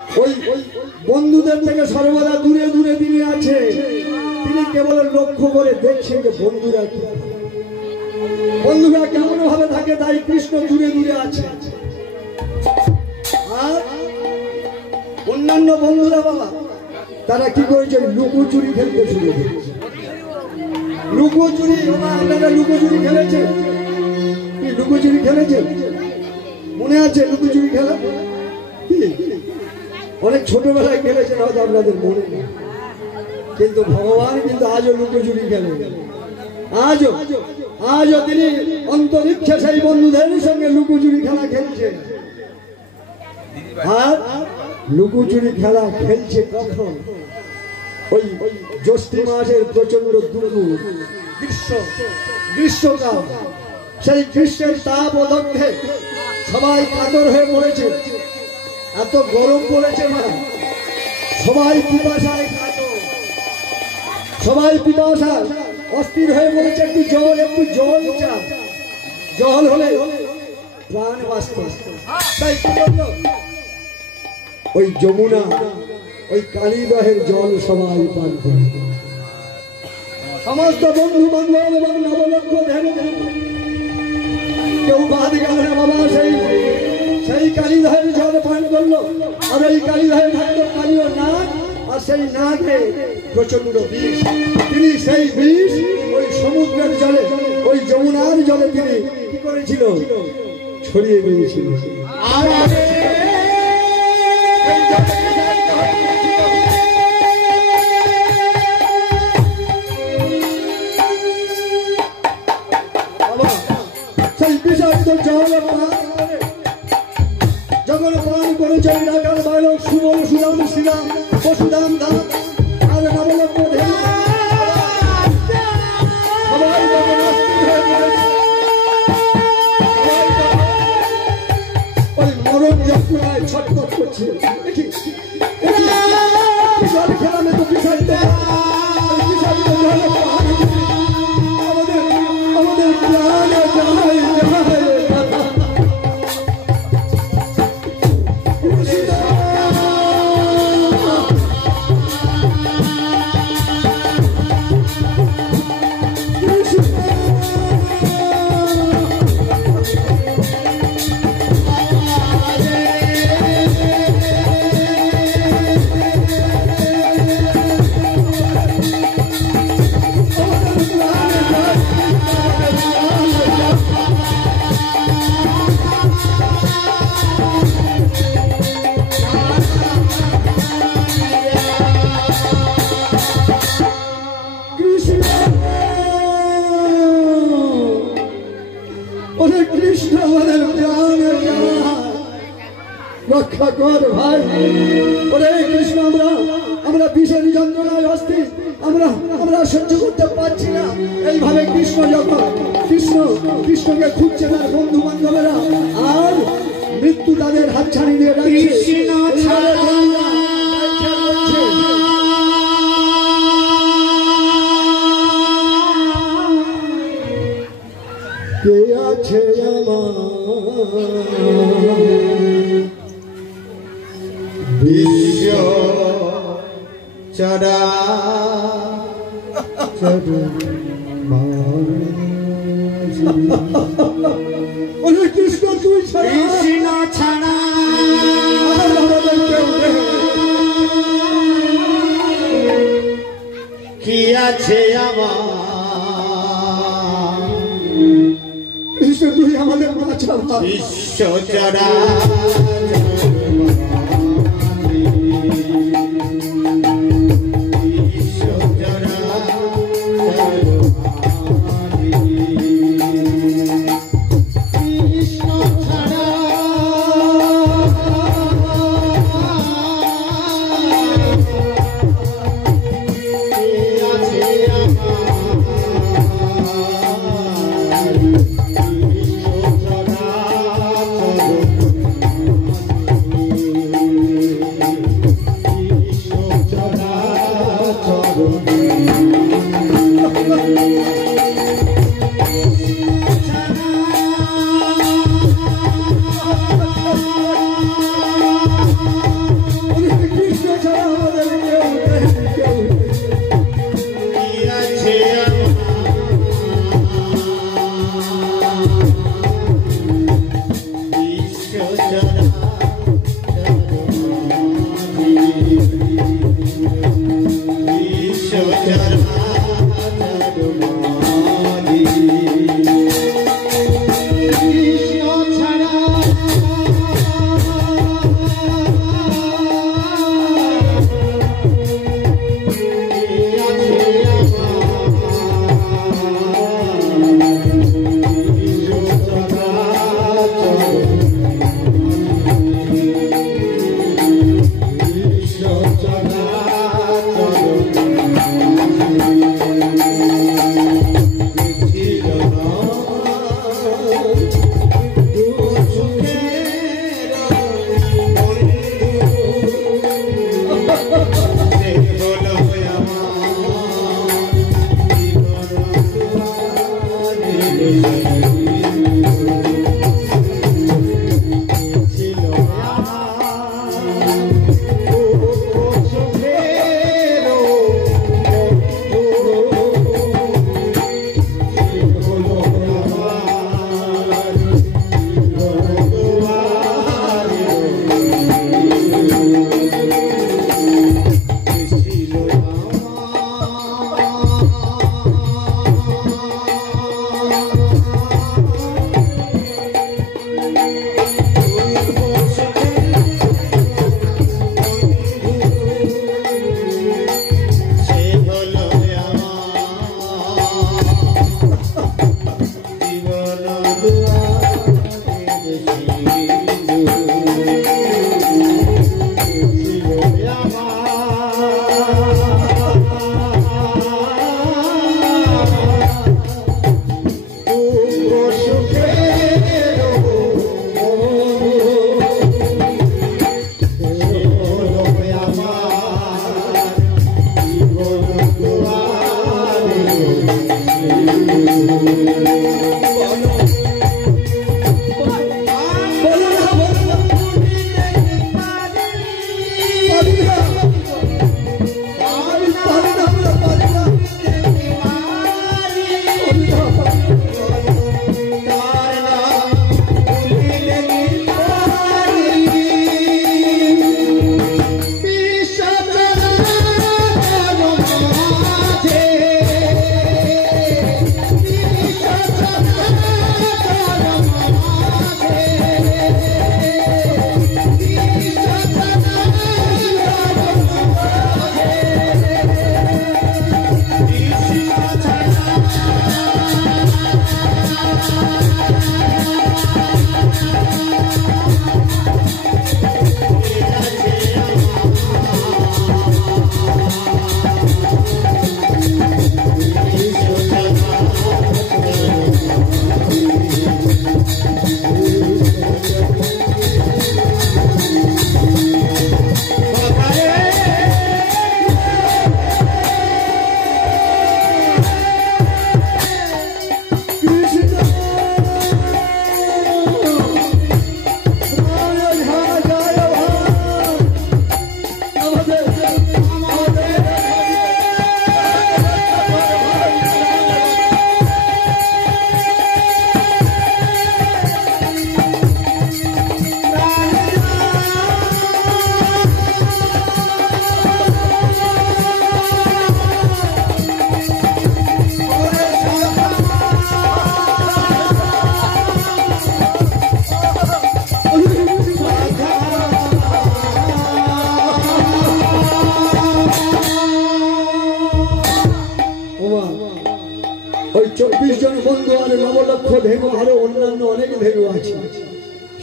ওই বন্ধুদের থেকে সর্বদা দূরে দূরে তিনি আছে। তিনি কেবল লক্ষ্য করে দেখছেন যে বন্ধুরা কেমন ভাবে থাকে, তাই কৃষ্ণ দূরে দূরে আছে। আর অন্যান্য বন্ধুরা বাবা তারা কি করেছে, লুকোচুরি খেলতে শুরু করেছে। লুকোচুরি, আপনারা লুকোচুরি খেলেছেন? লুকোচুরি খেলেছেন? মনে আছে লুকোচুরি খেলা? অনেক ছোটবেলায় খেলেছেন হয়তো আপনাদের মনে নেই, কিন্তু ভগবান কিন্তু আজও লুকোচুরি খেলে। আজও তিনি অন্তরিক্ষে সেই বন্ধুদের সঙ্গে লুকোচুরি খেলা খেলছে। আর লুকোচুরি খেলা খেলছে কখন? ওই জ্যৈষ্ঠ মাসের প্রচন্ড দুপুর, গ্রীষ্মকাল। সেই গ্রীষ্মের তাপ ও দগ্ধে সবাই কাতর হয়ে পড়েছে। এত গরম পড়েছে না, সবাই পিপাসায় কাতর, সবাই পিপাসায় অস্থির হয়ে পড়েছে। একটু জল চাই, জল হলে প্রাণ বাঁচত। তাই কি করলো, ওই যমুনা, ওই কালীবাহের জল সবাই পান করে। সমস্ত বন্ধু বান্ধব এবং নবলক্ষ ধ্যান, কেউ বাদ গেল না বাবা। সেই কালীবাহের জল পান করলো। আর এই কালীবাহে থাকতো কালীয় নাগ, আর সেই নাগে প্রচন্ড বিষ। তিনি সেই বিষ ওই সমুদ্রের জলে, ওই যমুনার জলে তিনি কি করেছিল, ছড়িয়ে দিয়েছিল। আর সেই বিষাক্ত জল যখন পান করেছে রাখার বালক সুবল সুদাম শ্রীরাম পশুদাম দাম আর নবলক্ষ ওই মরণ যন্ত্রণায় ছটফট করছে। জল খেলামে তো বিষাক্ত, আমাদের প্রাণে রক্ষা কর ভাই। ওরে কৃষ্ণ, আমরা বিষের যন্ত্রণায় অস্থির, আমরা সহ্য করতে পারছি না। এইভাবে কৃষ্ণ যখন কৃষ্ণকে খুঁজছে তার বন্ধু বান্ধবেরা, আর মৃত্যু তাদের হাত ছাড়িয়ে দিয়ে কে আছে আমার বিশ্ব চরা কৃষ্ণ, তুই কৃষ্ণ ছাড়া কি আছে আমার? কৃষ্ণ তুই আমাদের বাঁচা, বিশ্ব চরা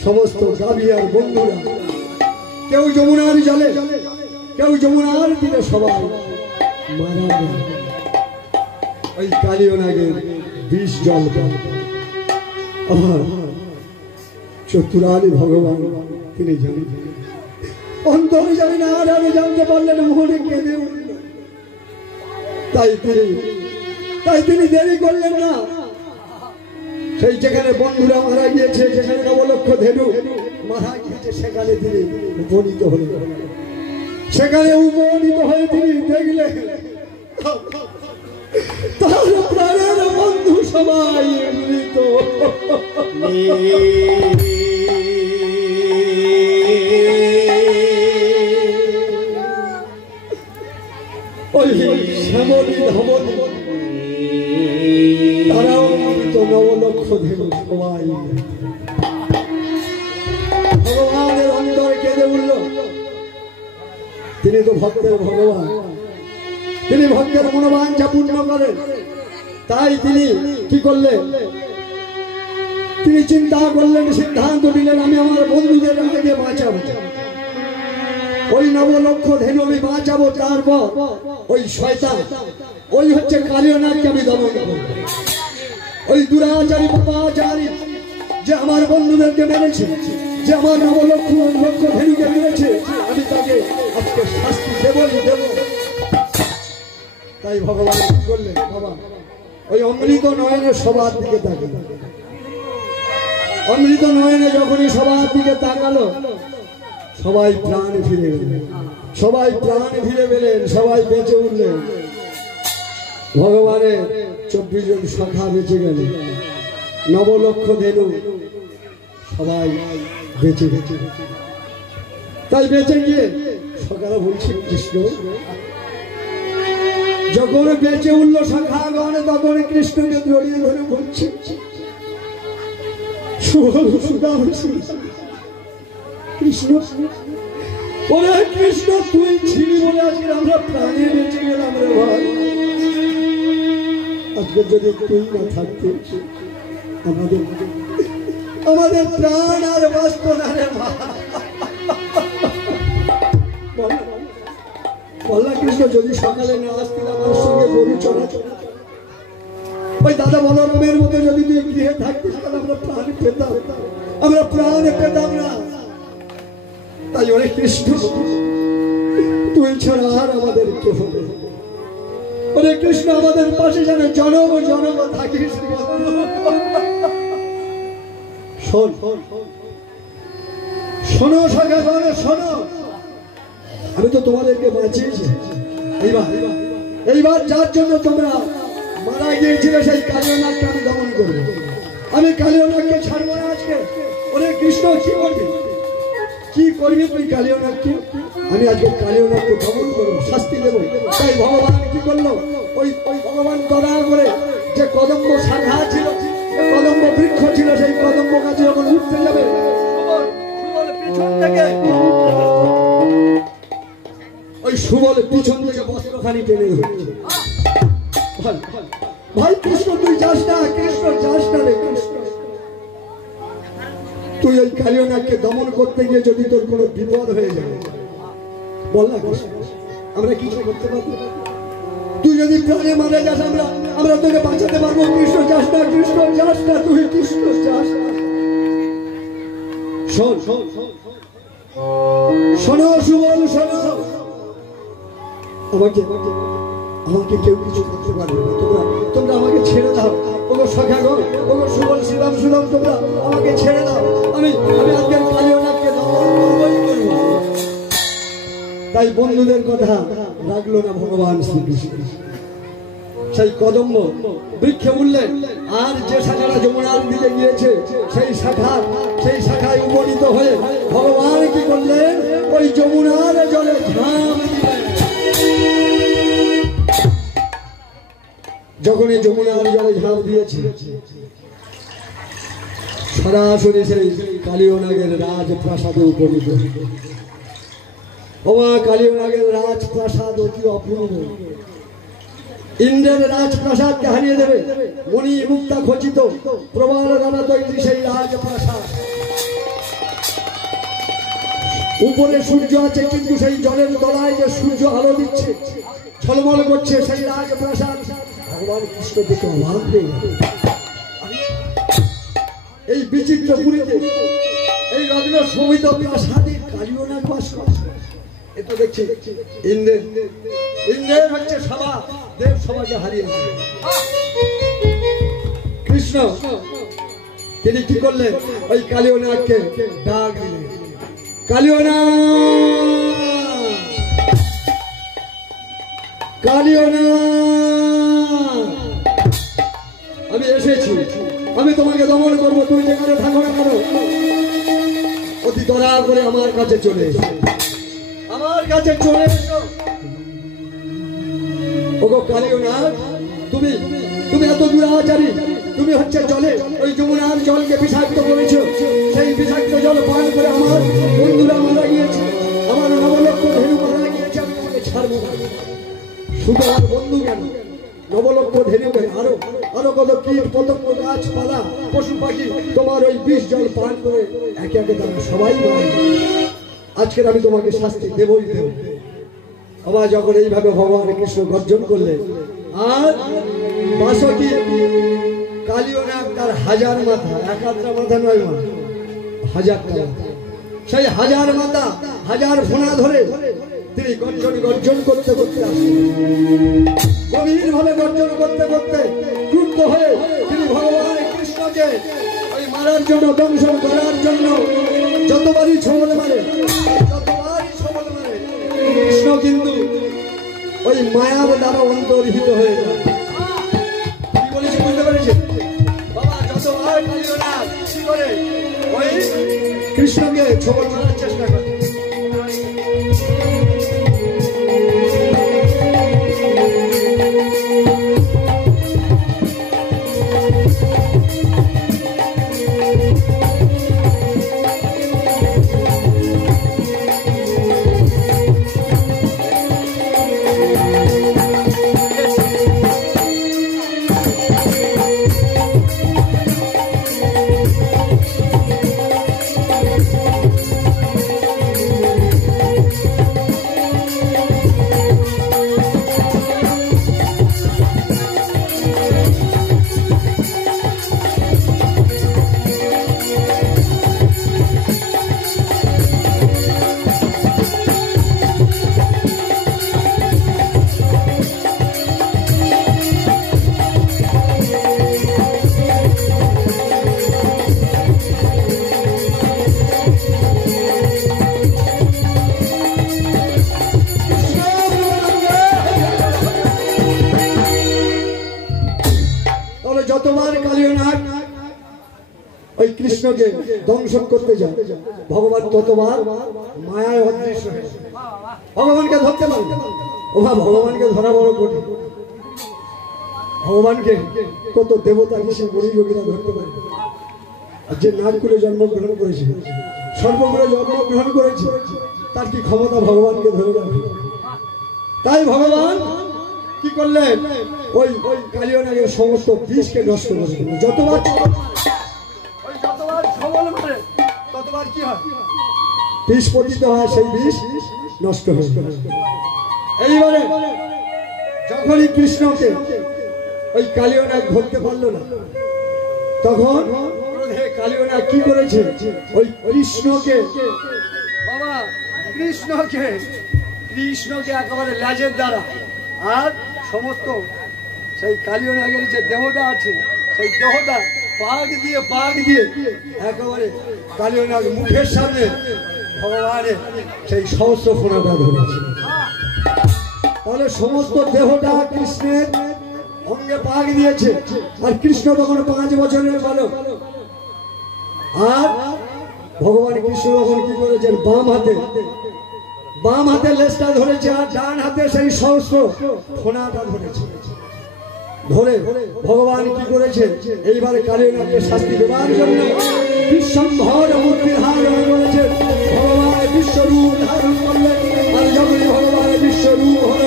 সমস্ত গাবিয়ার বন্ধুরা কেউ যমুনার জলে কেউ যমুনার তীরে সবাই মারা যায় ওই কালীয় নাগের বিষ জল চতুরালী ভগবান তিনি জানেন অন্তরে জানি না আর আমি জানতে পারলেন মোহনে কেঁদে উঠল তাই তিনি দেরি করলেন না সেই যেখানে বন্ধুরা মারা গিয়েছে যেখানে নবলক্ষ ধেনু মারা গিয়েছে সেখানে তিনি উপনীত হলেন সেখানে উপনীত হয়ে তিনি দেখলেন তার প্রাণের বন্ধু সবাই মৃত ওই শ্যামলী ধমনী তারাও মৃত নবলক্ষ ধেনু সবাই ভগবানের অন্তরে কেঁদে উঠল তিনি তো ভক্তের ভগবান তিনি ভক্তের মনোবাঞ্ছা পূর্ণ করেন তাই তিনি কি করলেন তিনি চিন্তা করলেন সিদ্ধান্ত নিলেন আমি আমার বন্ধুদের আগে বাঁচাবো ওই নবলক্ষ ধেনু আমি বাঁচাবো তারপর ওই শয়তান ওই হচ্ছে কালীয় নাগকে আমি দমন করবো ওই দুরাচারী পাপাচারী যে আমার বন্ধুদেরকে মেরেছে যে আমার নবলক্ষ ধেনুকে মেরেছে আমি তাকে আজকে শাস্তি দেবই দেব তাই ভগবান কি করলেন বাবা ওই অমৃত নয়নে সবার দিকে তাকালো অমৃত নয়নে যখনই সবার দিকে তাকালো সবাই প্রাণ ফিরে গেলেন সবাই প্রাণ ফিরে পেলেন সবাই বেঁচে উঠলেন ভগবানের 24 জন সখা বেঁচে গেলেন নবলক্ষ ধেনু সবাই বেঁচে গেছে তাই বেঁচে গিয়ে সকালে বলছি কৃষ্ণ যখন বেঁচে উঠল শাখাগণ তখন কৃষ্ণকে জড়িয়ে ধরে বলছে কৃষ্ণ ওরে কৃষ্ণ তুই ছিলি বলে আজকে আমরা প্রাণে বেঁচে গেলাম রে ভাই আজকে যদি তুই না থাকতে আমাদের প্রাণ আর বাঁচত না রে ভাই বললা কৃষ্ণ যদি সকালে না আসতেন আমার সঙ্গে গরু চড়াতো ওই দাদা বলরামের মতো যদি তুই গৃহে থাকতিস তাহলে আমরা প্রাণ পেতাম আমরা প্রাণ পেতাম না তাই ওরে কৃষ্ণ তুই ছাড়া আর আমাদের কে হবে ওরে কৃষ্ণ আমাদের পাশে যেন জনম জনম থাকিস শোন শোনো সখা শোনো আমি তো তোমাদেরকে বাঁচিয়েছি এইবার যার জন্য তোমরা মারা গিয়েছিলে সেই কালীয় নাগকে আমি দমন করবো আমি কালীয় নাগকে ছাড়বো না আজকে ওরে কৃষ্ণ কি করবি তুই কালীয় নাগকে আমি আজকে কালীয় নাগকে দমন করবো শাস্তি দেবো তাই ভগবান কি করলো ওই ভগবান দয়া করে যে কদম্ব শাখা ছিল কদম্ব বৃক্ষ ছিল সেই কদম্ব গাছে যখন উঠতে যাবে পিছন থেকে ওই সুবল পিছন থেকে বস্ত্রখানি টেনে ধরছে ভাই কৃষ্ণ তুই যাস না কৃষ্ণ যাস না রে কৃষ্ণ তুই ওই কালীয় নাগকে দমন করতে গিয়ে যদি তোর কোনো বিপদ হয়ে যায় বল না আমরা কিছু করতে পারবো তুই যদি প্রাণে মারা যাস আমরা তোকে বাঁচাতে পারবো কৃষ্ণ যাস না তুই কৃষ্ণ যাস না শোন শোনো সুবল শোনো আমাকে কেউ কিছু করতে পারবে না তোমরা আমাকে ছেড়ে দাও ওগো সখাগণ ওগো সুবল শ্রীরাম সুরাম তোমরা আমাকে ছেড়ে দাও আমি আজকের কালীয় নাগকে দমন করবই করব তাই বন্ধুদের কথা রাখলো না ভগবান শ্রীকৃষ্ণ সেই কদম্ব বৃক্ষে উঠলেন আর যে শাখাটা যমুনার দিকে গিয়েছে সেই শাখায় উপনীত হয়ে ভগবান কি করলেন ওই যমুনার জলে ঝাঁপ দিলেন যখন এই যমুনার জলে ঝাঁপ দিয়েছে সরাসরি সেই কালীয় নাগের রাজপ্রাসাদে উপনীত ওমা কালীয় নাগের রাজপ্রাসাদ অতি অপূর্ব ইন্দ্রের রাজপ্রাসাদকে হারিয়ে দেবে মণি মুক্তা খচিত প্রবাল দ্বারা তৈরি সেই রাজপ্রাসাদ উপরে সূর্য আছে, কিন্তু সেই জলের তলায় যে সূর্য আলো দিচ্ছে, ঝলমল করছে, সেই রাজপ্রাসাদ ভগবান কৃষ্ণ দেখে অবাক হয়ে গেল। এই বিচিত্র পুরীতে, এই রত্ন শোভিত প্রাসাদে কালীয় নাগ বাস করছে। এ তো দেখছি ইন্দ্রের হচ্ছে সভা, দেব সভাকে হারিয়ে কৃষ্ণ তিনি কি করলেন? ওই কালীয় নাগকে ডাক দিলেন, কালীয় নাগ, কালীয় নাগ, আমি এসেছি, আমি তোমাকে দমন করবো, তুমি যেখানে থাকো না কেন অতি দয়া করে আমার কাছে চলে এসো, আমার কাছে চলে এসো। ওগো কালীয় নাগ, তুমি তুমি এত দুরাচারী, তুমি হচ্ছে জলে ওই যমুনার জলকে বিষাক্ত করেছো, সেই বিষাক্ত জল পান করে আমার বন্ধুরা মারা গিয়েছে, আমার নবলক্ষ ধেনু মারা গিয়েছে, আমি তোমাকে ছাড়বো না। শুধু আমার বন্ধু কেন, নবলক্ষ ধেনু কেন, আরো আরো কত কীট পতঙ্গ গাছপালা পশু পাখি তোমার ওই বিষ জল পান করে একে একে তারা সবাই মারা গিয়েছে। আজকের আমি তোমাকে শাস্তি দেবই দেব। আবার যখন এইভাবে ভগবান কৃষ্ণ গর্জন করলেন, আর বাসকি কালীয় নাগ তার হাজার মাথা, একাত্রা মাথা নয় মা, হাজারটা মাথা, সেই হাজার মাথা হাজার ফোনা ধরে তিনি গর্জন করতে করতে আসলেন। গভীর ভাবে গর্জন করতে করতে ক্রুদ্ধ হয়ে তিনি ভগবান কৃষ্ণকে ওই মারার জন্য, দংশন করার জন্য যতবারই ছবল মারে, যতবারই ছবল মারে, কৃষ্ণ কিন্তু ওই মায়ার দ্বারা অন্তর্হিত হয়ে যায়। কি বলেছে বুঝতে পেরেছে বাবা? যতবার কালীয় নাগ কি করে ওই কৃষ্ণকে ছবল মারার চেষ্টা করে। যতবার কালীয় নাগ ওই কৃষ্ণকে দংশন করতে যায়, ভগবান ততবার মায়ায় অদৃশ্য হয়ে ভগবানকে ধরতে পারে। ওরা ভগবানকে ধরা বড় কঠিন। ভগবানকে কত দেবতা ঋষি মুনি যোগীরা ধরতে পারে। আর যে নাগকুলে জন্মগ্রহণ করেছে, সর্বকুলে জন্মগ্রহণ করেছে, তার কি ক্ষমতা ভগবানকে ধরে যাবে? তাই ভগবান কি করলেন? ওই ওই কালীয় নাগের সমস্ত বিষকে নষ্ট করে দিলেন। যতবার ছবল মারে ততবার কি হয়? বিষ পতিত হয়, সেই বিষ নষ্ট হয়ে যায়। এইবারে যখনই কৃষ্ণকে ওই কালীয় নাগ ধরতে পারলো না, তখন কালীয় নাগ কি করেছে? ওই কৃষ্ণকে বাবা কৃষ্ণকে একেবারে লেজের দ্বারা আর সমস্ত সেই কালীয় নাগের যে দেহটা আছে, সেই দেহটা পাক দিয়ে একেবারে কালীয় নাগ মুখের সামনে ভগবানের সেই সহস্র ফোনাটা ধরেছে। তাহলে সমস্ত দেহটা কৃষ্ণের অঙ্গে পাক দিয়েছে। আর কৃষ্ণ তখন 5 বছরের বালক। আর ভগবান কৃষ্ণ তখন কি করেছেন? বাম হাতে লেজটা ধরেছে, আর ডান হাতে সেই সহস্র ফোনাটা ধরেছে। ধরে ভগবান কি করেছে? এইবারে কালীয় নাগকে শাস্তি দেওয়ার জন্য বিশ্বম্ভর মূর্তি ধারণ করেছে। ভগবান বিশ্বরূপ ধারণ করলেন। আর যখনই ভগবান বিশ্বরূপ হল,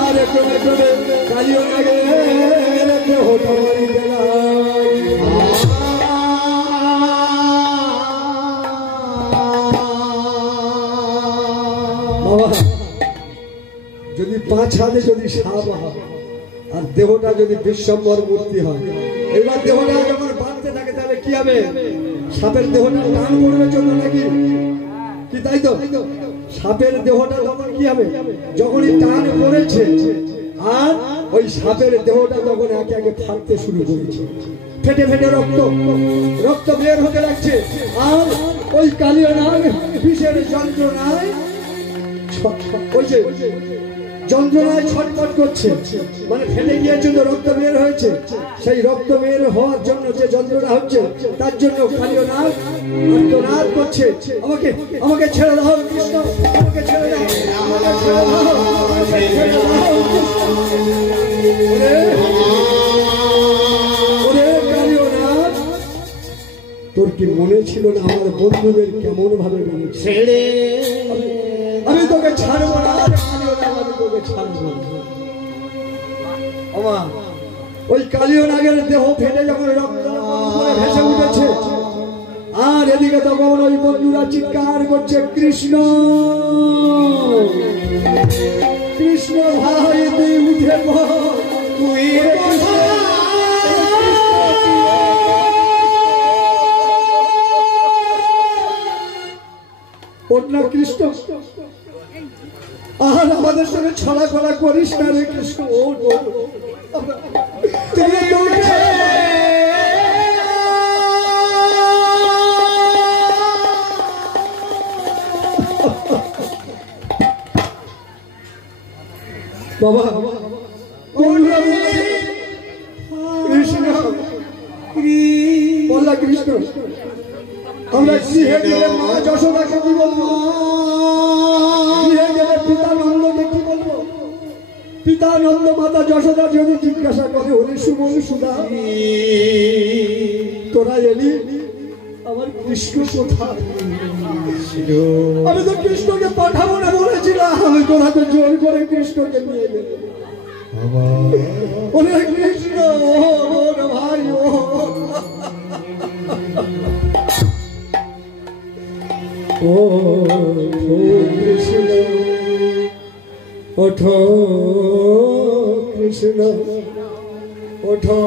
আর ক্রমে ক্রমে কালীয় নাগের দেহটা মারি গেল। বাবা যদি 5 হাতে যদি সাপ হয় আর দেহটা যদি বিশ্বম্বর মূর্তি হয়, এবার দেহটা যখন বাঁধতে থাকে তাহলে কি হবে? সাপের দেহটা টান পড়বে জন্য নাকি কি? তাই তো সাপের দেহটা তখন কি হবে? যখনই টান পড়েছে আর ওই সাপের দেহটা তখন একে একে ফাটতে শুরু করেছে, ফেটে ফেটে রক্ত বের হতে লাগছে। আর ওই কালিয়া নাগ বিষের যন্ত্রণায় যন্ত্রণায় ছটফট করছে, মানে ফেটে গিয়েছে তো রক্ত বের হয়েছে। সেই রক্ত বের হওয়ার জন্য যে যন্ত্রণা হচ্ছে তার জন্য কালিয়া নাগ আর্তনাদ করছে, আমাকে আমাকে ছেড়ে দাও কৃষ্ণ, আমাকে ছেড়ে দাও, আমাকে ছেড়ে দাও, আমাকে ছেড়ে দাও কৃষ্ণ। তোর কি মনে ছিল না আমার বন্ধুদের কেমন ভাবে ছেড়ে আমি তোকে ছাড়বো না, আমি তোকে ছাড়বো না। ওই কালিয়া নাগের দেহ ফেটে যখন রক্ত ভেসে উঠেছে আর এদিকে তখন ওই বন্ধুরা চিৎকার করছে কৃষ্ণ কৃষ্ণ ভাই তুই উঠে তুই না কৃষ্ণ, আর আমাদের সঙ্গে ছড়া ছড়া করিস না রে কৃষ্ণ। বাবা কৃষ্ণ বললা কৃষ্ণ, আমরা গৃহে গেলে মা যশোদাকে কি বলবো? গৃহে গেলে পিতা নন্দকে কি বলবো? পিতা নন্দ মাতা যশোদা যদি জিজ্ঞাসা করে হলে সুমন সুধা তোরা এলি, আমার কৃষ্ণ কোথায়? আমি তো কৃষ্ণকে পাঠাবো না বলেছিলাম, আমি তোরা তো জোর করে কৃষ্ণকে নিয়ে গেলে। কৃষ্ণ ভাই ও কৃষ্ণ, ওঠো কৃষ্ণ, ওঠো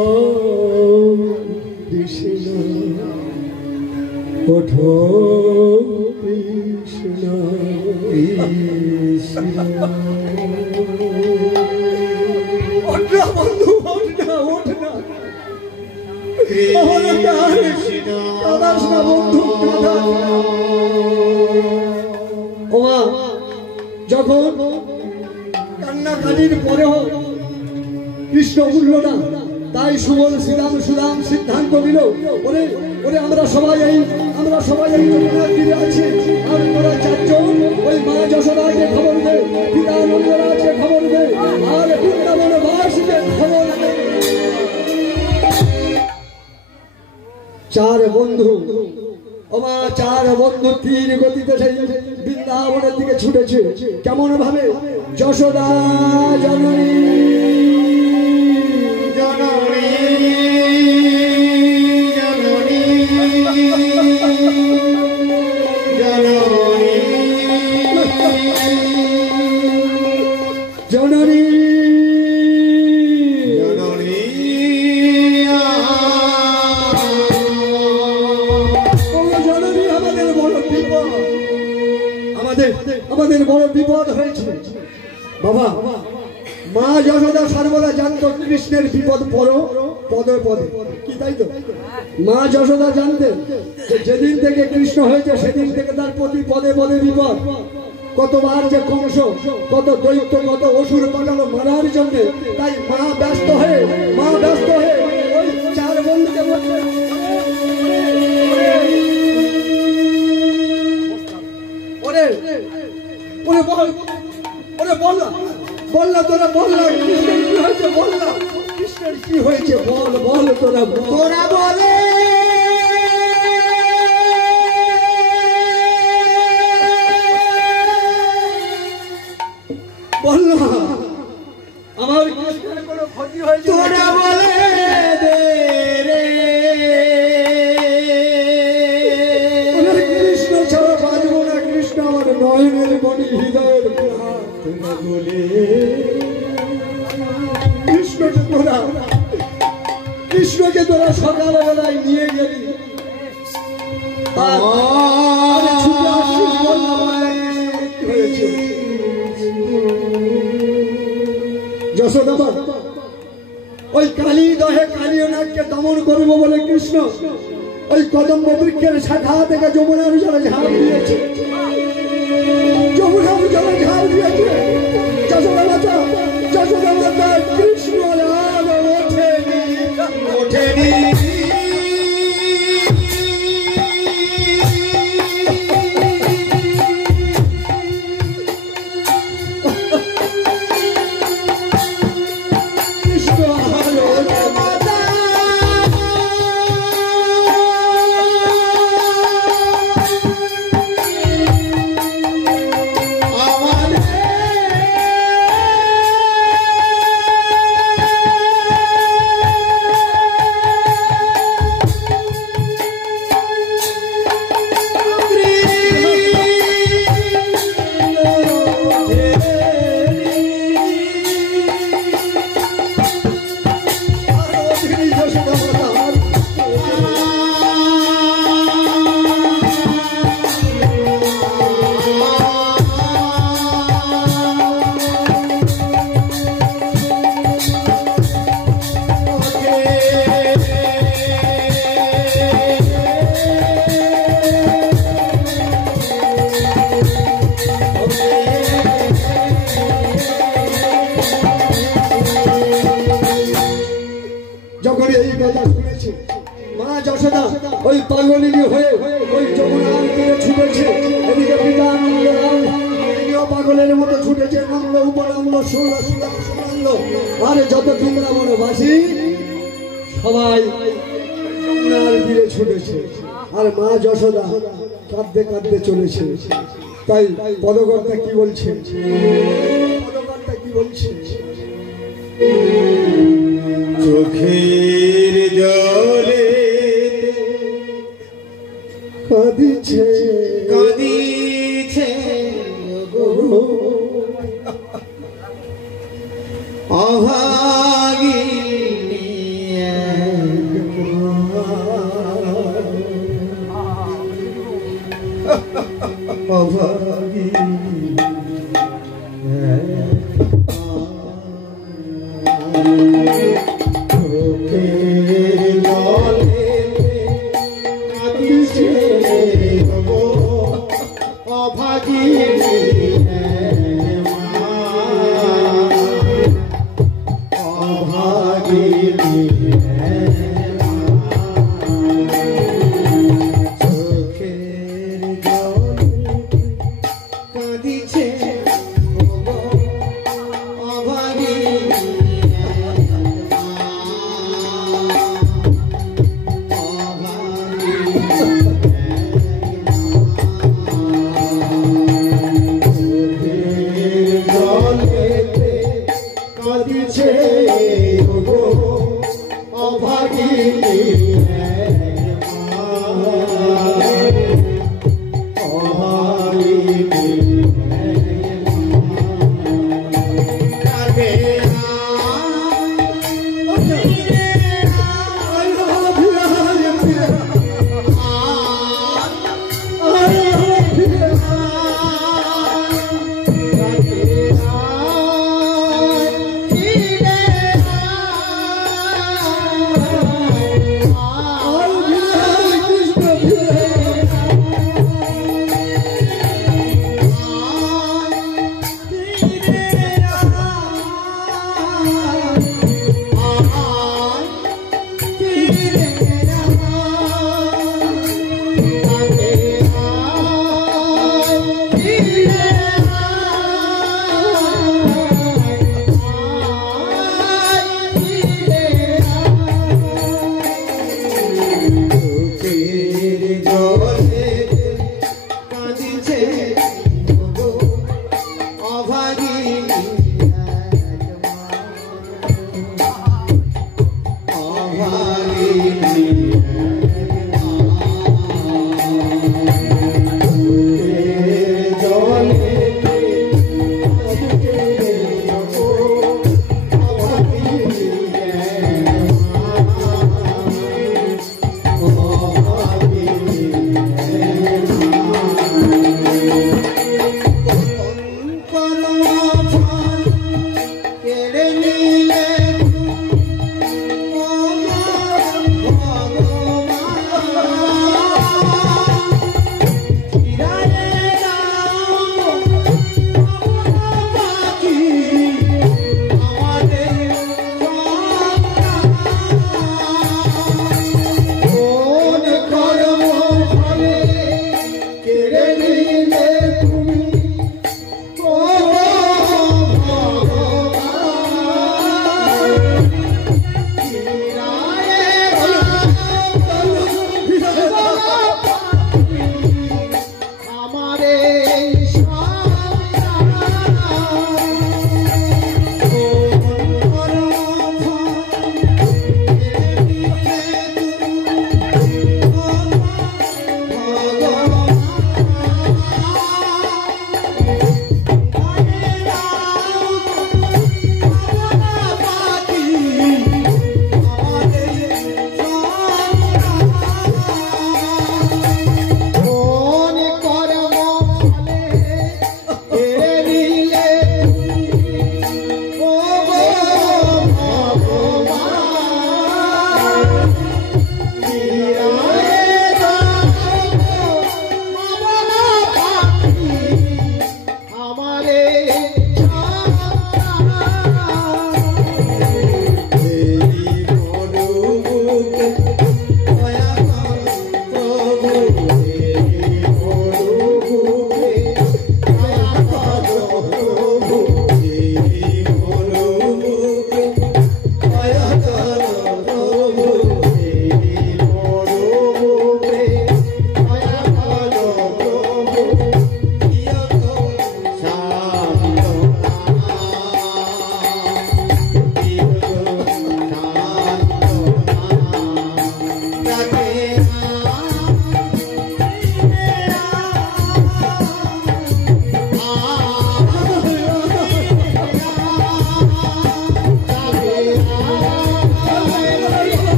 কৃষ্ণ, ওঠো কৃষ্ণ কৃষ্ণ। ওঠ না বন্ধু, ওঠ না, ওঠ না, কাঁদাস না বন্ধু, কাঁদাস না। ওমা যখন কান্নাকাটির পরেও কৃষ্ণ উঠল না, তাই সুবল সুদাম সিদ্ধান্ত নিল, ওরে ওরে আমরা সবাই এই যমুনার তীরে আছি, আর তোরা 4 জন ওই মা যশোদাকে খবর দে, পিতা নন্দরাজকে খবর দে, আর বৃন্দাবন বাসীকে খবর দে। 4 বন্ধু ওমা 4 বন্ধু তীর গতিতে সেই বৃন্দাবনের দিকে ছুটেছে। কেমন ভাবে? যশোদা জননী জননী জননী জননী জননী আমাদের বড় বিপদ হয়েছে। বাবা মা যশোদা সর্বদা জানতো কৃষ্ণের বিপদ পদে পদে, কি তাই তো? মা যশোদা জানতেন যেদিন থেকে কৃষ্ণ হয়েছে সেদিন থেকে তার প্রতি পদে পদে বিপদ। কতবার যে কংস, কত দৈত্য, কত অসুর পাঠালো মারার জন্য। তাই মা ব্যস্ত হয়ে ওই 4 বন্ধুকে বললেন, বললা তোরা বললা কৃষ্ণের কি হয়েছে, বললা কৃষ্ণের কি হয়েছে, বল বল তোরা বলে। বললা আমার কৃষ্ণের কোনো ক্ষতি হয়েছে, তোরা বলে দে রে। কৃষ্ণ ছাড়া বাঁচবো না, কৃষ্ণ আমার নয়নের মণি, হৃদয়ের কৃষ্ণকে তোরা সকালবেলায় নিয়ে গেলি যশোদা ওই কালী দহে কালীনাথকে দমন করবো বলে কৃষ্ণ ওই কদম্ব বৃক্ষের শাখা থেকে যমুনার জলে ঝাড় দিয়েছে। যমুনার জলে ঝাড় দিয়েছে। যশোদা মাতা কৃষ্ণ আর ওঠেনি। ওই পাগলিনী হয়ে ওই যমুনার তীরে ছুটেছে। এদিকে পিতা পাগলের মতো ছুটেছে নামলো উপর নামলো শুনলো শুনলো আরে যত বৃন্দাবনবাসী সবাই যমুনার তীরে ছুটেছে। আর মা যশোদা কাঁদতে কাঁদতে চলেছে। তাই পদকর্তা কি বলছে? পদকর্তা কি বলছে? চোখের জলে কাঁদিছে কাঁদিছে অভাগিনী অভাগিনী Yeah.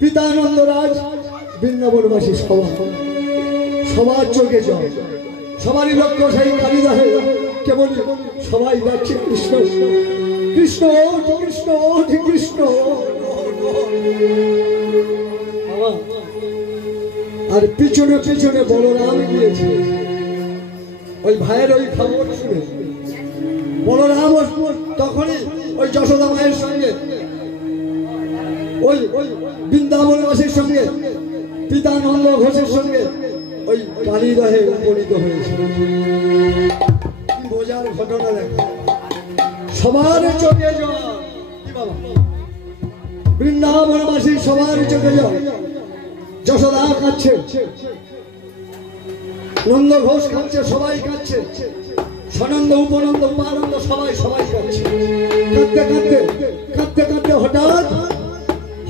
পিতানন্দরাজ বৃন্দাবনবাসী সবার চোখে জল, সবারই লক্ষ্য সেই কালিদাহে কেবল সবাই যাচ্ছে কৃষ্ণ কৃষ্ণ কৃষ্ণ কৃষ্ণ। আর পিছনে পিছনে বলরাম গিয়েছে ওই ভাইয়ের ওই খবর শুনে। বলরাম তখনই ওই যশোদা মায়ের সঙ্গে ওই বৃন্দাবনবাসীর সঙ্গে পিতানন্দ ঘোষের সঙ্গে ওই কালিদাহে উপনীত হয়েছে। কি বোঝার ঘটনা দেখা, সবার চোখে জল। বৃন্দাবনবাসী সবার চোখে জল। যশোদা কাঁদছে, নন্দ ঘোষ কাঁদছে, সবাই কাঁদছে, সনন্দ উপনন্দ উপানন্দ সবাই সবাই কাঁদছে। কাঁদতে কাঁদতে কাঁদতে কাঁদতে হঠাৎ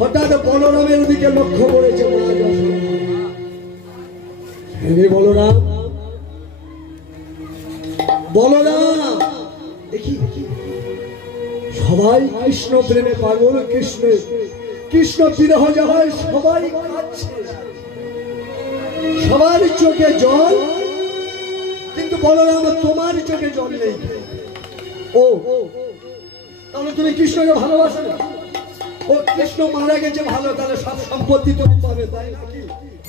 হঠাৎ বলরামের দিকে লক্ষ্য করেছে মা যশোদা। বলরাম বলরাম দেখি সবাই কৃষ্ণ প্রেমে পাগল, কৃষ্ণ কৃষ্ণ বিরহ যায়, সবাই কাঁদছে, সবার চোখে জল, কিন্তু বলরাম তোমার চোখে জল নেই। ও তাহলে তুমি কৃষ্ণকে ভালোবাসো না? ও কৃষ্ণ মারা গেছে ভালো, তাহলে সব সম্পত্তি তুমি পাবে, তাই নাকি?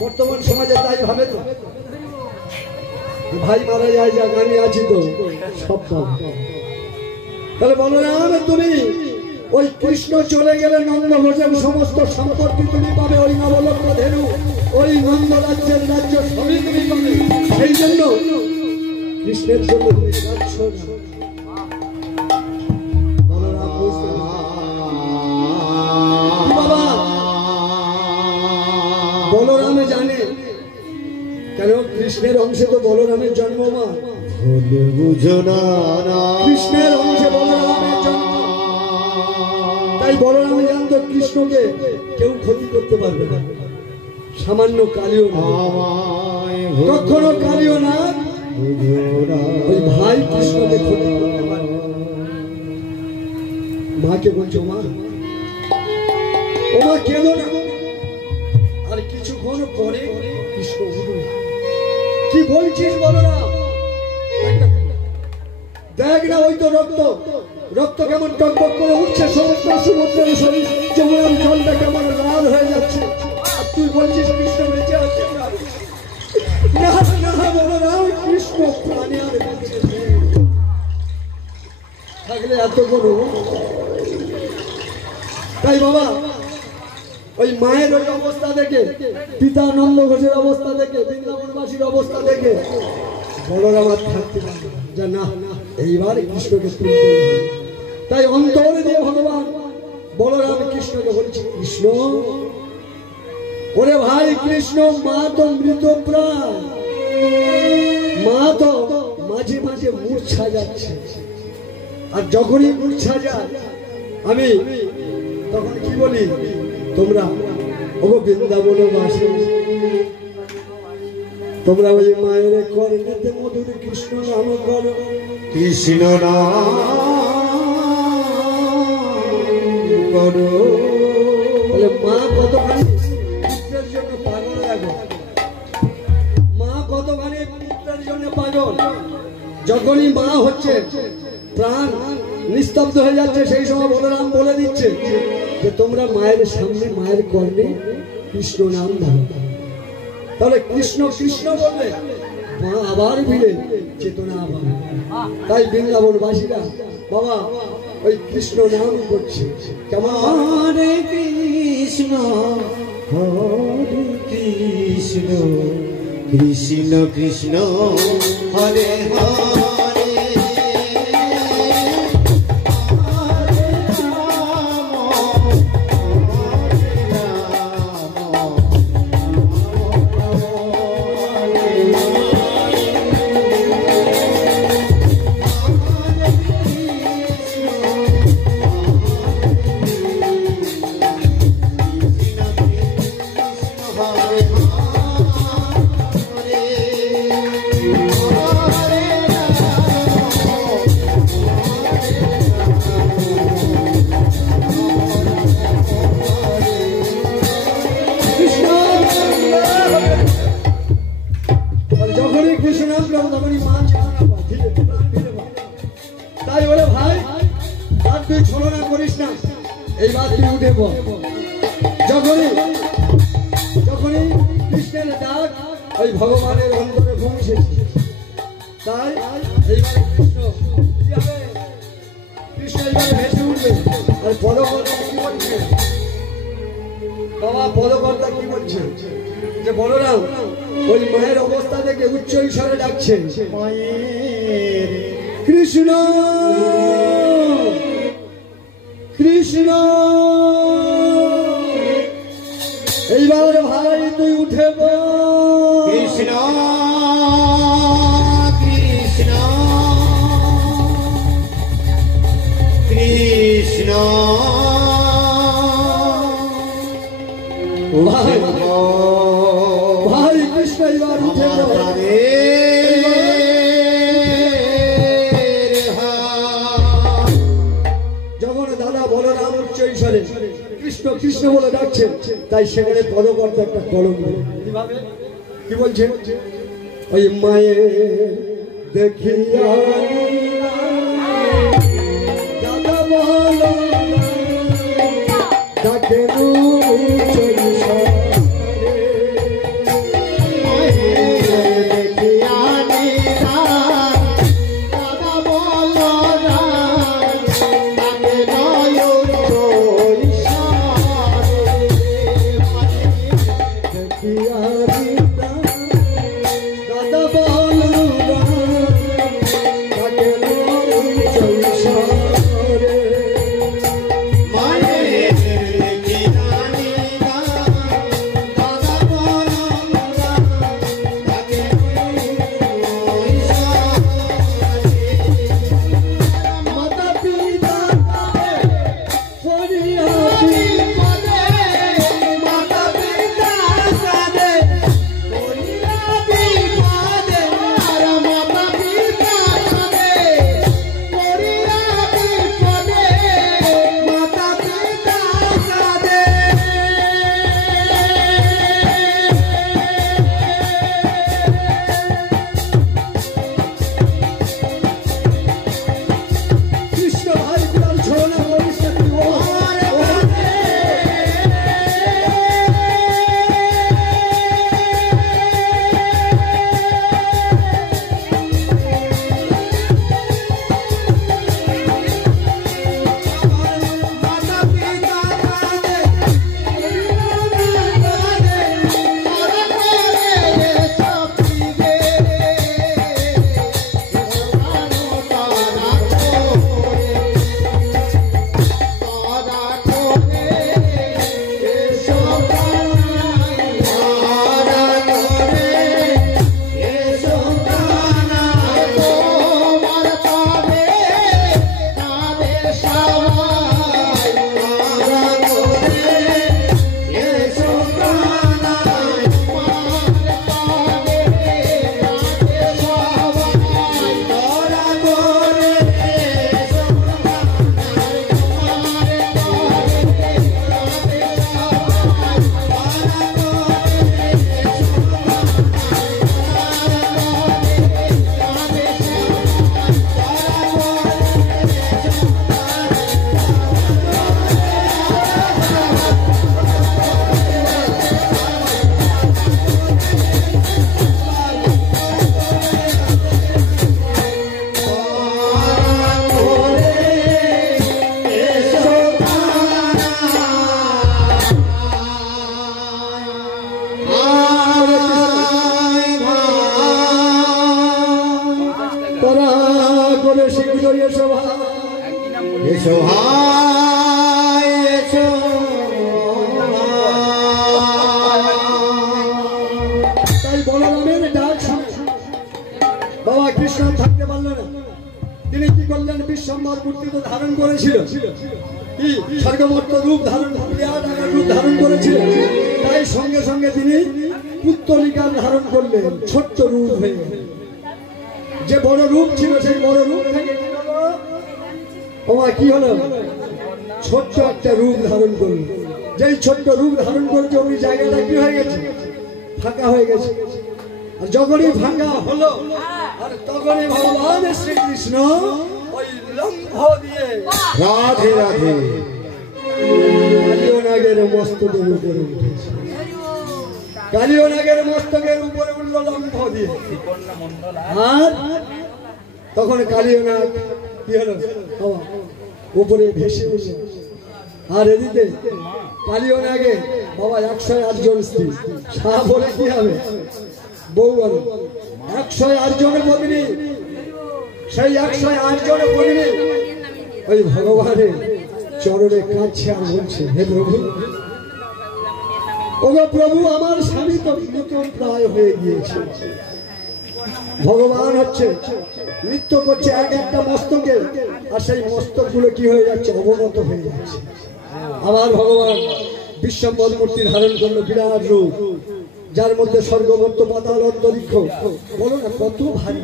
বর্তমান সমাজে তাই ভাবে তো, ভাই মারা যায় যা গানি আছি তো সব পাবে। তাহলে বলরাম তুমি ওই কৃষ্ণ চলে গেলে নন্দ ঘোষের সমস্ত সম্পত্তি তুমি পাবে, ওই নবলক্ষ ধেনু, ওই নন্দ রাজ্যের রাজ্য সবই তুমি পাবে। সেই জন্য কৃষ্ণের জন্য তুমি যাচ্ছ না। বলরাম বুঝতে বাবা বলরামে জানে কেন কৃষ্ণের অংশে তো বলরামের জন্ম। মা বুঝো না, কৃষ্ণের অংশে বলরামের জন্ম, তাই বলরাম জানতো কৃষ্ণকে কেউ ক্ষতি করতে পারবে না, সামান্য কালিও না, কখনো কালিও না, ওই ভাই কৃষ্ণকে ক্ষতি করতে পারবে। মাকে বলছো মা, ও মা কেঁদো না। আর কিছুক্ষণ পরে কৃষ্ণ কি বলছিস বলরাম? দেখ না ওই তো রক্ত, রক্ত কেমন টকবক করে উঠছে, সমস্ত সমুদ্রের শরীর যমুনার জলটা কেমন লাল হয়ে যাচ্ছে, আর তুই বলছিস কৃষ্ণ বেঁচে আছে? না না বলরাম, কৃষ্ণ প্রাণে আর বেঁচে থাকলে এত কোনো। তাই বাবা ওই মায়ের ওই অবস্থা দেখে, পিতা নন্দ ঘোষের অবস্থা দেখে, বৃন্দাবনবাসীর অবস্থা দেখে বলরাম আর থাকতে পারে যে না, এইবার কৃষ্ণকে তুলতে হবে। তাই অন্তরে দিয়ে ভগবান বলরাম কৃষ্ণকে বলছে, কৃষ্ণ ওরে ভাই কৃষ্ণ, মা তো মৃত প্রাণ, মা তো মাঝে মাঝে মূর্ছা যাচ্ছে, আর যখনই মূর্ছা যায় আমি তখন কি বলি, তোমরা ও বৃন্দাবনবাসী, তোমরা ওই মায়ের কর্ণেতে মধুর কৃষ্ণ নাম করো, কৃষ্ণ নাম করো। বলে মা কতখানি পুত্রের জন্য পাগল, দেখো মা কতখানি পুত্রের জন্য পাগল। যখনই মা হচ্ছে প্রাণ নিস্তব্ধ হয়ে যাচ্ছে, সেই সময় বলরাম বলে দিচ্ছে যে তোমরা মায়ের সামনে মায়ের কর্ণে কৃষ্ণ নাম ধরো। তাহলে কৃষ্ণ কৃষ্ণ বললে মা আবার ফিরে চেতনা আবার। তাই বৃন্দাবনবাসীরা বাবা ওই কৃষ্ণ নাম করছে, কেমন হরে কৃষ্ণ হরে কৃষ্ণ কৃষ্ণ কৃষ্ণ হরে হরে। তাই বলে ভাই আর তুই ছলনা করিস না, এইবার তুই উঠে পড়। যখনই কৃষ্ণের ডাক ওই ভগবানের অন্তরে পৌঁছেছে, তাই এইবারে কৃষ্ণ এইবারে ভেসে উঠবে। আর পদকর্তা কি বলছে বাবা, পদকর্তা কি বলছে যে বলরাম ওই মায়ের অবস্থা থেকে উচ্চ ঈশ্বরে ডাকছে, মায়ের কৃষ্ণ কৃষ্ণ। এইবার ভাই তুই উঠে পড়, কৃষ্ণ কৃষ্ণ কৃষ্ণ। ভাই কৃষ্ণ এইবার উঠে পড়। কৃষ্ণ কৃষ্ণ বলে ডাকছে, তাই সেখানে পদকর্তা একটা কলম কি বলছে, ওই মায়ের দেখিয়া দাদা বলো ডাকে হাই এসো তাই বলরামের ডাক শুনে বাবা কৃষ্ণ থাকতে পারলেন না। তিনি কি করলেন? বিশ্বম্বর মূর্তি তো ধারণ করেছিল, কি স্বর্গমর্ত রূপ ধারণ, বিরাট আকার রূপ ধারণ করেছিলেন। তাই সঙ্গে সঙ্গে তিনি পুত্তলিকার ধারণ করলেন, ছোট্ট রূপ হয়ে। যে বড় রূপ ছিল সেই বড় রূপ থেকে কি হলো? ছোট্ট একটা রূপ ধারণ করল। যেই ছোট্ট রূপ ধারণ করেছে ওই জায়গাটা কি হয়ে গেছে? ফাঁকা হয়ে গেছে। আর যখনই ফাঁকা হলো আর তখনই ভগবান শ্রীকৃষ্ণ ওই লম্ফ দিয়ে রাধে রাধে কালিয়নাগের মস্তকের উপরে উঠেছে। কালিয়নাগের মস্তকের উপরে উঠল লম্ফ দিয়ে। আর তখন কালিয়নাগ কি হলো? উপরে ভেসে উঠল। আর এদিকে কালিয়নাগে বাবা 108 জন স্ত্রী। শাহ বলে কি হবে? বউ বলে 108 জনের পত্নী। সেই 108 জনের পত্নী ওই ভগবানের চরণে কাঁদছে আর বলছে, হে প্রভু, ওগো প্রভু, আমার স্বামী তো মৃত্যুর প্রায় হয়ে গিয়েছে। ভগবান হচ্ছে নৃত্য করছে এক একটা মস্তকে, আর সেই মস্তক গুলো কি হয়ে যাচ্ছে? অবনত হয়ে যাচ্ছে। আবার ভগবান বিশ্বম্বর মূর্তি ধারণ করলো, বিরাট রূপ, যার মধ্যে স্বর্গমর্ত পাতাল অন্তরিক্ষ। বলো না কত ভারী।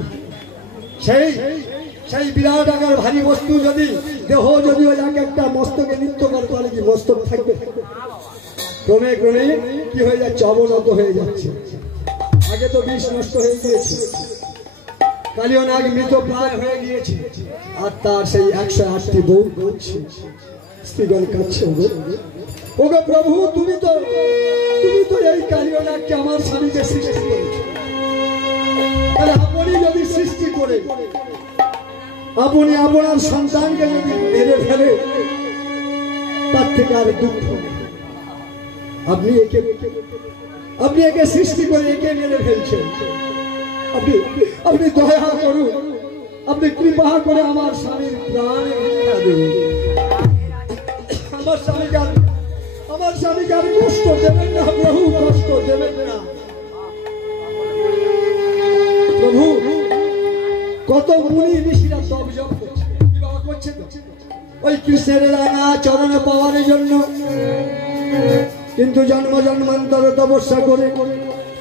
সেই বিরাট আকার ভারী বস্তু যদি দেহ যদি ওই এক একটা মস্তকে নৃত্য করে, তাহলে কি মস্তক থাকবে? ক্রমে ক্রমে কি হয়ে যাচ্ছে? অবনত হয়ে যাচ্ছে। আগে তো বিষ নষ্ট হয়ে গিয়েছে, কালিয়নাগ মৃত প্রায় হয়ে গিয়েছে, আর তার সেই 108টি বউ কাঁদছে, স্ত্রীগণ কাঁদছে। ওগো প্রভু, তুমি তো এই কালিয়নাগকে আমার স্বামীকে সৃষ্টি করেছো। তাহলে আপনি যদি সৃষ্টি করে আপনি আপনার সন্তানকে যদি মেরে ফেলে, তার থেকে আর দুঃখ। আপনি একে সৃষ্টি করে একে মেরে ফেলছেন। আপনি দয়া করুন, আপনি কৃপা করে আমার স্বামীর প্রাণ ভিক্ষা দিন। আমার স্বামীকে আর কষ্ট দেবেন না প্রভু, কষ্ট দেবেন না প্রভু। কত মুনি ঋষিরা তপ জপ করছে, কি বাবা করছে তো ওই কৃষ্ণের রাঙা চরণে পাওয়ার জন্য। কিন্তু জন্ম জন্মান্তর তপস্যা করে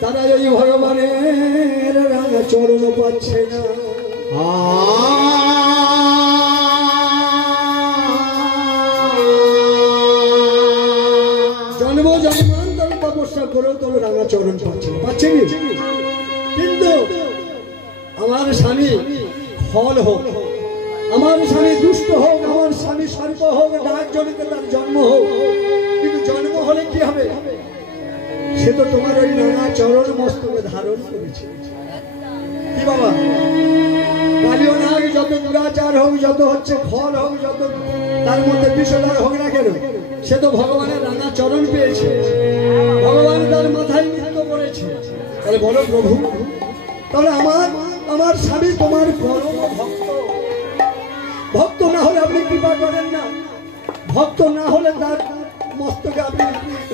তারা ওই ভগবানের রাঙা চরণ পাচ্ছে না। জন্ম জন্মান্তর তপস্যা করেও তো রাঙা চরণ পাচ্ছে কি? কিন্তু আমার স্বামী ফল হোক, আমার স্বামী দুষ্ট হোক, আমার স্বামী সর্প হোক, ডাক জড়িতে তার জন্ম হোক, কিন্তু জন্ম হলে কি হবে? সে তো তোমার ওই নানা চরণ মস্তকে ধারণ করেছে। কি বাবা, কালিয়নাগ যত দুরাচার হোক, যত হচ্ছে ফল হোক, যত তার মধ্যে বিষধর হোক না কেন, সে তো ভগবানের রাঙা চরণ পেয়েছে, ভগবান তার মাথায় নৃত্য করেছে। তাহলে বলো প্রভু, তাহলে আমার স্বামী তোমার পরম ভক্ত। ভক্ত না হলে আপনি কৃপা করেন না, ভক্ত না হলে তার মস্তকে আপনি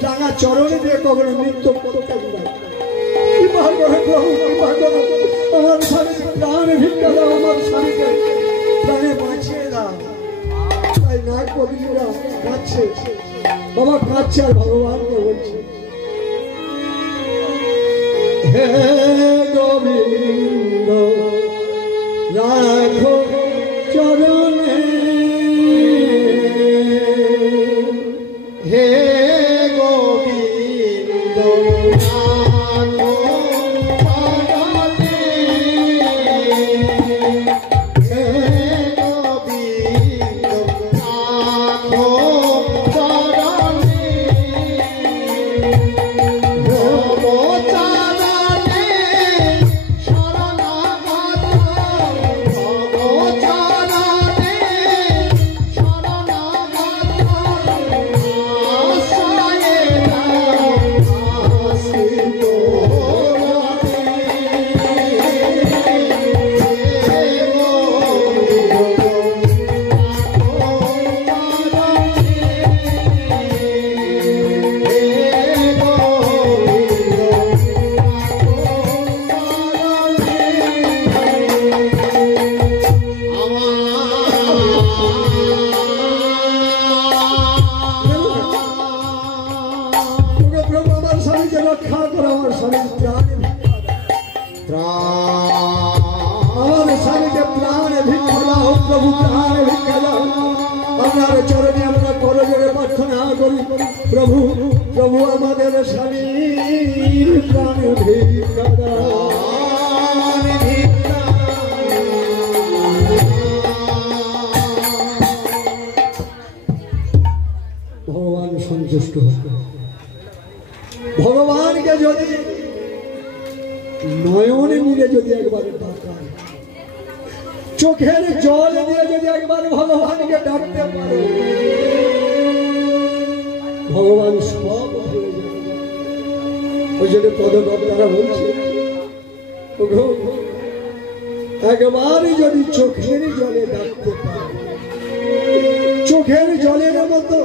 রাঙা চরণে দিয়ে কখনো নৃত্য করতেন না। কৃপা করে প্রভু, কৃপা করে আমার স্বামীকে প্রাণ ভিক্ষা দাও, আমার স্বামীকে প্রাণে বাঁচিয়ে দাও। তাই নাগ কবিরা কাঁদছে, বাবা কাঁদছে, আর ভগবানকে বলছে, হে গোবিন্দ রাখো চরণে, হে গোবিন্দ রাখো চরণে, হে গোবিন্দ রাখো চরণে, চরণে শরণাগত স্বামীর প্রাণ আমার স্বামীকে প্রাণ ভিক্ষা দাও প্রভু, প্রাণ ভিক্ষা দাও। আপনার চরণে আমরা করজোড়ে প্রার্থনা করি প্রভু, প্রভু আমাদের স্বামীর প্রাণ ভিক্ষা দাও। ভগবান সন্তুষ্ট হবে। ভগবানকে যদি নয়নে মিলে যদি একবার ডাকায়, চোখের জল দিয়ে যদি একবার ভগবানকে ডাকতে পারো, ভগবান সব হয়ে যাবে। ওই জন্য পদকর্তারা বলছে একবারই যদি চোখের জলে ডাকতে পারো, চোখের জলের মতো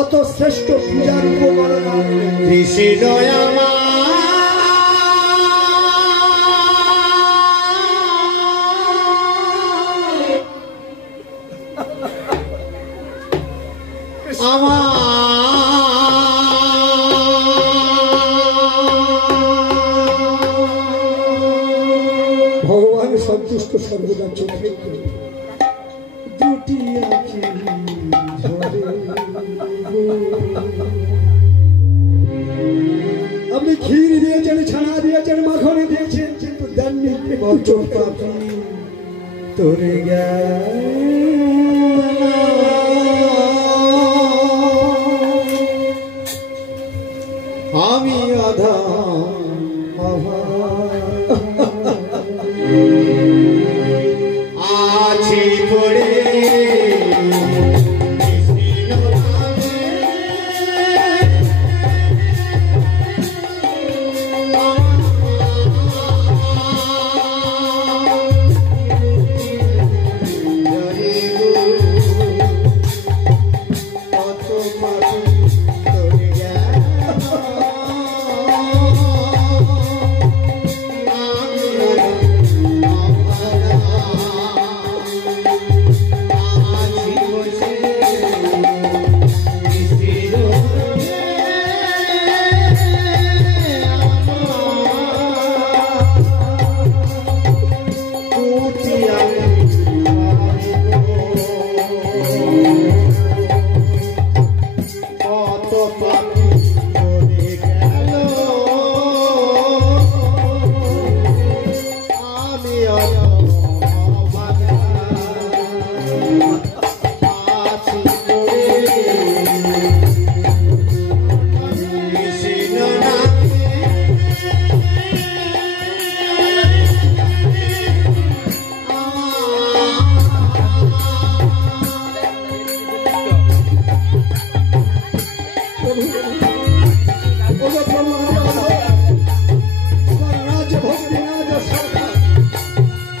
অত শ্রেষ্ঠ পূজার উপকরণ কৃষ্ণ ভগবান সন্তুষ্ট সর্বদা চোখে দুটি আঁখি ঝরে। আপনি ক্ষীর দিয়েছেন, ছানা দিয়েছেন, মাখন দিয়েছেন, কিন্তু দেননি চোখ তোরে আমি আধা আছি পড়ে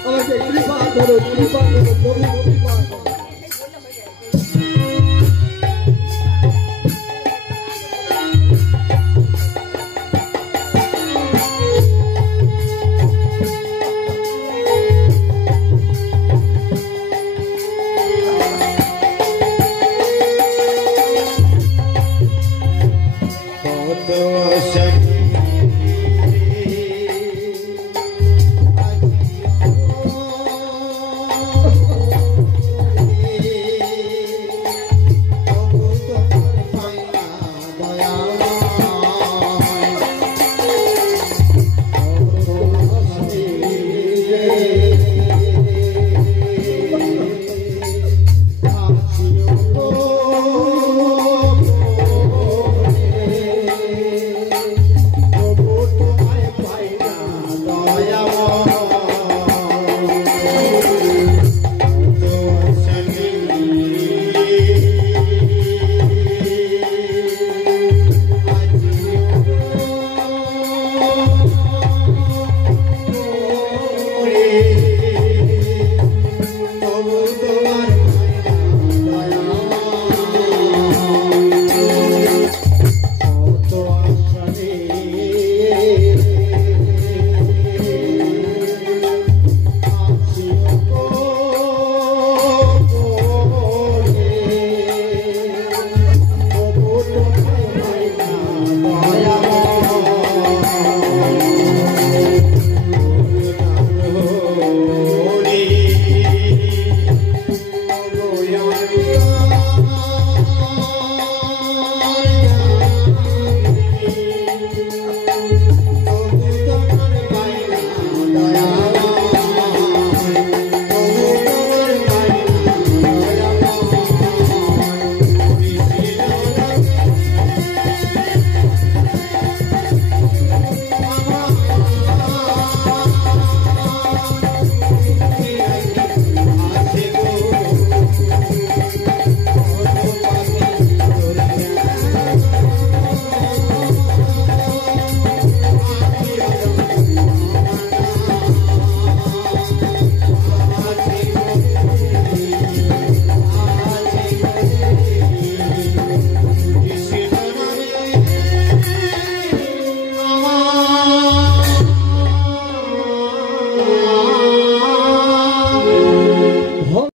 আমাকে কৃপা করো।